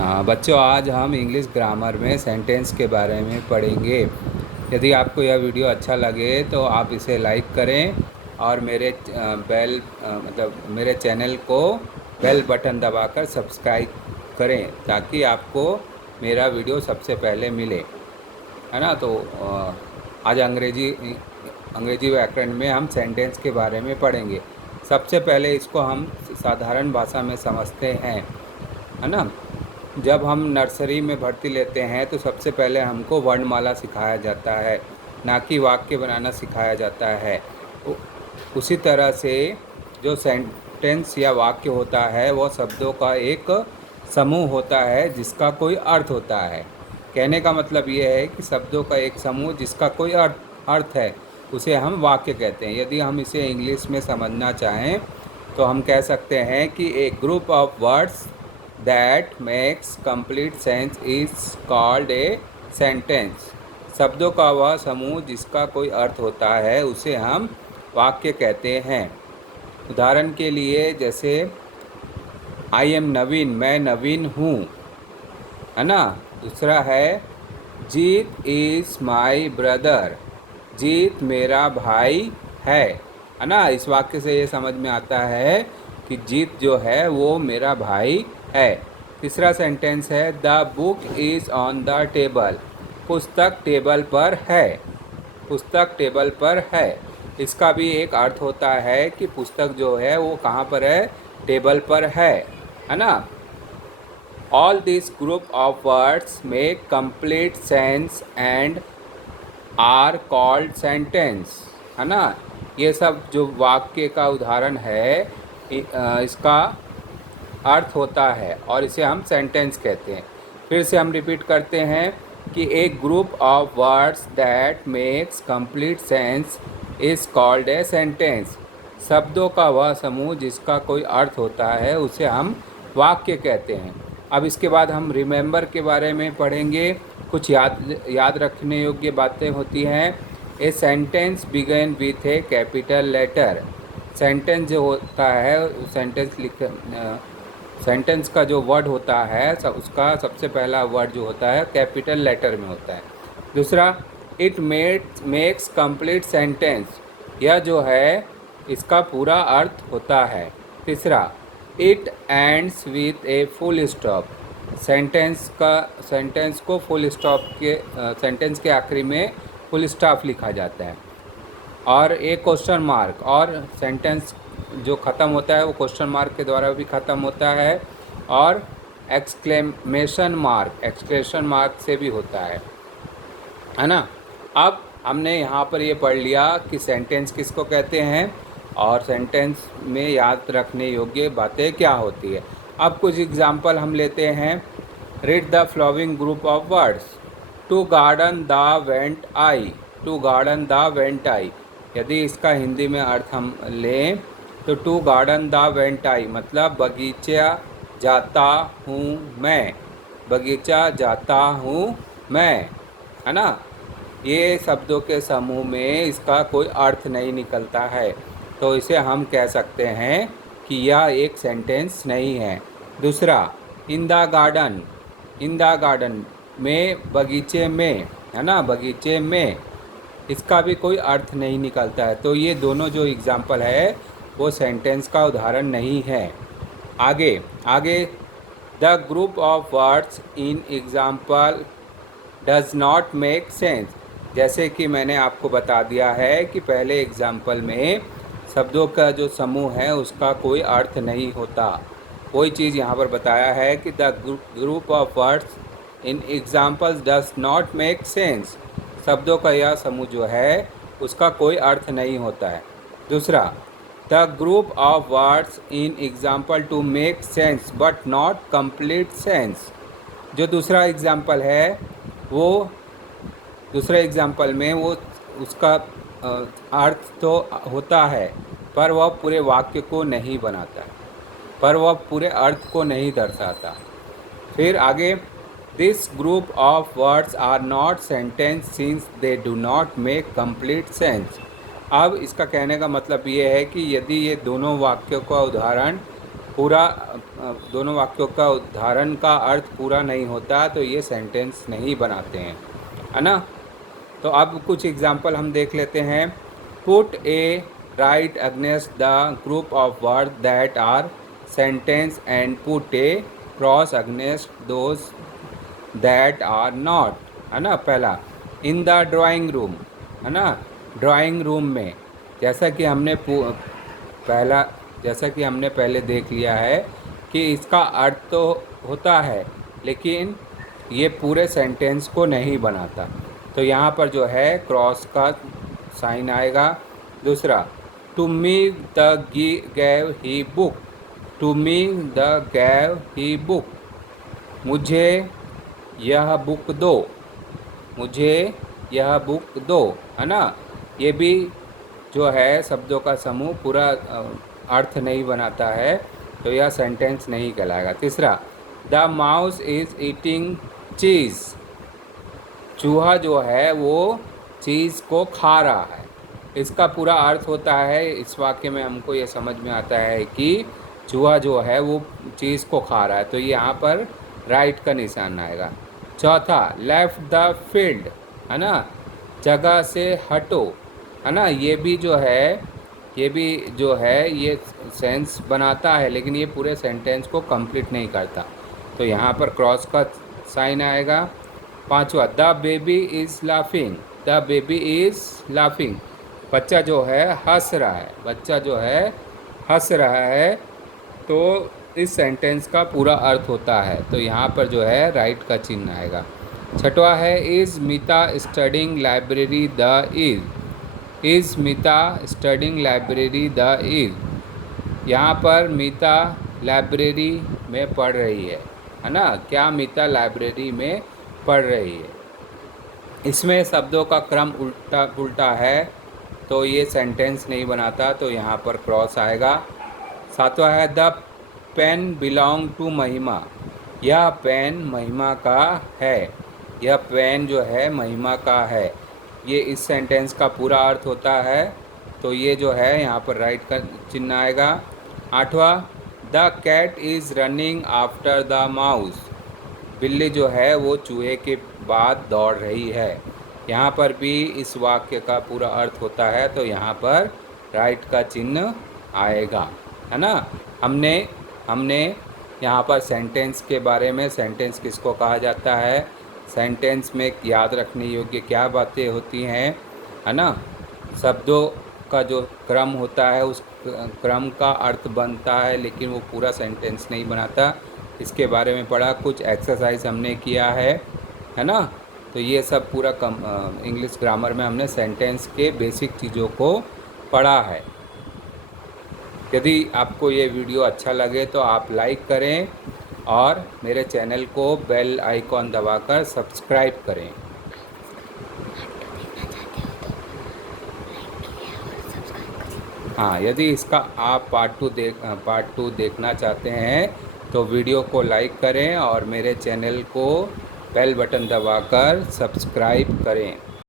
बच्चों, आज हम इंग्लिश ग्रामर में सेंटेंस के बारे में पढ़ेंगे। यदि आपको यह वीडियो अच्छा लगे तो आप इसे लाइक करें और मेरे चैनल को बेल बटन दबाकर सब्सक्राइब करें ताकि आपको मेरा वीडियो सबसे पहले मिले, है ना। तो आज अंग्रेजी व्याकरण में हम सेंटेंस के बारे में पढ़ेंगे। सबसे पहले इसको हम साधारण भाषा में समझते हैं, है ना। जब हम नर्सरी में भर्ती लेते हैं तो सबसे पहले हमको वर्णमाला सिखाया जाता है, ना कि वाक्य बनाना सिखाया जाता है। उसी तरह से जो सेंटेंस या वाक्य होता है वो शब्दों का एक समूह होता है जिसका कोई अर्थ होता है। कहने का मतलब ये है कि शब्दों का एक समूह जिसका कोई अर्थ है उसे हम वाक्य कहते हैं। यदि हम इसे इंग्लिश में समझना चाहें तो हम कह सकते हैं कि a group of words that makes complete sense is called a sentence। शब्दों का वह समूह जिसका कोई अर्थ होता है उसे हम वाक्य कहते हैं। उदाहरण के लिए जैसे आई एम नवीन, मैं नवीन हूँ, है ना। दूसरा है जीत इज़ माई ब्रदर, जीत मेरा भाई है ना। इस वाक्य से ये समझ में आता है कि जीत जो है वो मेरा भाई है। तीसरा सेंटेंस है the book is on the table, पुस्तक टेबल पर है, पुस्तक टेबल पर है। इसका भी एक अर्थ होता है कि पुस्तक जो है वो कहाँ पर है, टेबल पर है ना। All this group of words make complete sense and are called sentence, है ना। ये सब जो वाक्य का उदाहरण है इसका अर्थ होता है और इसे हम सेंटेंस कहते हैं। फिर से हम रिपीट करते हैं कि एक group of words that makes complete sense is called a sentence. शब्दों का वह समूह जिसका कोई अर्थ होता है उसे हम वाक्य कहते हैं। अब इसके बाद हम रिमेंबर के बारे में पढ़ेंगे। कुछ याद रखने योग्य बातें होती हैं। A sentence begin with a capital letter. Sentence जो होता है सेंटेंस का जो वर्ड होता है उसका सबसे पहला वर्ड जो होता है कैपिटल लेटर में होता है। दूसरा, इट मेक्स कंप्लीट सेंटेंस, यह जो है इसका पूरा अर्थ होता है। तीसरा, it ends with a full stop, sentence को फुल स्टॉप के सेंटेंस के आखिरी में फुल स्टॉप लिखा जाता है। और एक क्वेश्चन मार्क, और सेंटेंस जो ख़त्म होता है वो क्वेश्चन मार्क के द्वारा भी ख़त्म होता है, और एक्सक्लेमेशन मार्क से भी होता है ना। अब हमने यहाँ पर ये पढ़ लिया कि सेंटेंस किसको कहते हैं और सेंटेंस में याद रखने योग्य बातें क्या होती है। अब कुछ एग्जाम्पल हम लेते हैं। Read the following group of words. To garden the went I, to garden the went I. यदि इसका हिंदी में अर्थ हम लें तो to garden the went I मतलब बगीचा जाता हूँ मैं, बगीचा जाता हूँ मैं, है ना। ये शब्दों के समूह में इसका कोई अर्थ नहीं निकलता है तो इसे हम कह सकते हैं कि यह एक सेंटेंस नहीं है। दूसरा, in the garden, in the garden में बगीचे में, है ना, बगीचे में, इसका भी कोई अर्थ नहीं निकलता है। तो ये दोनों जो एग्जाम्पल है वो सेंटेंस का उदाहरण नहीं है। आगे the group of words in example does not make sense. जैसे कि मैंने आपको बता दिया है कि पहले एग्जाम्पल में शब्दों का जो समूह है उसका कोई अर्थ नहीं होता। कोई चीज़ यहाँ पर बताया है कि the group of words in examples does not make sense, शब्दों का यह समूह जो है उसका कोई अर्थ नहीं होता है। दूसरा, the group of words in example to make sense but not complete sense. जो दूसरा एग्जाम्पल है वो दूसरे एग्जाम्पल में वो उसका अर्थ तो होता है पर वह पूरे वाक्य को नहीं बनाता, पर वह पूरे अर्थ को नहीं दर्शाता। फिर आगे, this group of words are not sentence since they do not make complete sense. अब इसका कहने का मतलब ये है कि यदि ये दोनों वाक्यों का उदाहरण पूरा दोनों वाक्यों का उदाहरण का अर्थ पूरा नहीं होता तो ये सेंटेंस नहीं बनाते हैं, है ना। तो अब कुछ एग्जाम्पल हम देख लेते हैं। Put a right against the group of word that are sentence and put a cross against those that are not, है ना। पहला, इन द ड्राइंग रूम, है ना। ड्राइंग रूम में, जैसा कि हमने पहले देख लिया है कि इसका अर्थ तो होता है लेकिन ये पूरे सेंटेंस को नहीं बनाता, तो यहाँ पर जो है क्रॉस का साइन आएगा। दूसरा, to me the gave he book, to me the gave he book, मुझे यह बुक दो, मुझे यह बुक दो, है ना। ये भी जो है शब्दों का समूह पूरा अर्थ नहीं बनाता है तो यह सेंटेंस नहीं कहलाएगा। तीसरा, द माउस इज़ ईटिंग चीज़, चूहा जो है वो चीज़ को खा रहा है। इसका पूरा अर्थ होता है, इस वाक्य में हमको ये समझ में आता है कि चूहा जो है वो चीज़ को खा रहा है, तो ये यहाँ पर राइट का निशान आएगा। चौथा, लेफ्ट द फील्ड, है ना, जगह से हटो, है ना। ये भी जो है ये सेंस बनाता है लेकिन ये पूरे सेंटेंस को कंप्लीट नहीं करता, तो यहाँ पर क्रॉस का साइन आएगा। पांचवा, the baby is laughing, the baby is laughing, बच्चा जो है हंस रहा है, बच्चा जो है हंस रहा है, तो इस सेंटेंस का पूरा अर्थ होता है, तो यहाँ पर जो है राइट का चिन्ह आएगा। छठवा है, is Meeta studying library the is Meeta studying library the is, यहाँ पर मीता लाइब्रेरी में पढ़ रही है ना। क्या मीता लाइब्रेरी में पढ़ रही है। इसमें शब्दों का क्रम उल्टा पुल्टा है तो ये सेंटेंस नहीं बनाता, तो यहाँ पर क्रॉस आएगा। सातवां है, द पेन बिलोंग टू महिमा, यह पेन महिमा का है, यह पेन जो है महिमा का है, ये इस सेंटेंस का पूरा अर्थ होता है, तो ये जो है यहाँ पर राइट का चिन्ह आएगा। आठवां, the cat is running after the mouse, बिल्ली जो है वो चूहे के बाद दौड़ रही है, यहाँ पर भी इस वाक्य का पूरा अर्थ होता है, तो यहाँ पर राइट का चिन्ह आएगा, है ना। हमने यहाँ पर सेंटेंस के बारे में, सेंटेंस किसको कहा जाता है, सेंटेंस में याद रखने योग्य क्या बातें होती हैं, है ना। शब्दों का जो क्रम होता है उस क्रम का अर्थ बनता है लेकिन वो पूरा सेंटेंस नहीं बनाता, इसके बारे में पढ़ा। कुछ एक्सरसाइज हमने किया है ना। तो ये सब पूरा इंग्लिश ग्रामर में हमने सेंटेंस के बेसिक चीज़ों को पढ़ा है। यदि आपको ये वीडियो अच्छा लगे तो आप लाइक करें और मेरे चैनल को बेल आइकॉन दबाकर सब्सक्राइब करें। हाँ, यदि इसका आप पार्ट टू देखना चाहते हैं तो वीडियो को लाइक करें और मेरे चैनल को बेल बटन दबाकर सब्सक्राइब करें।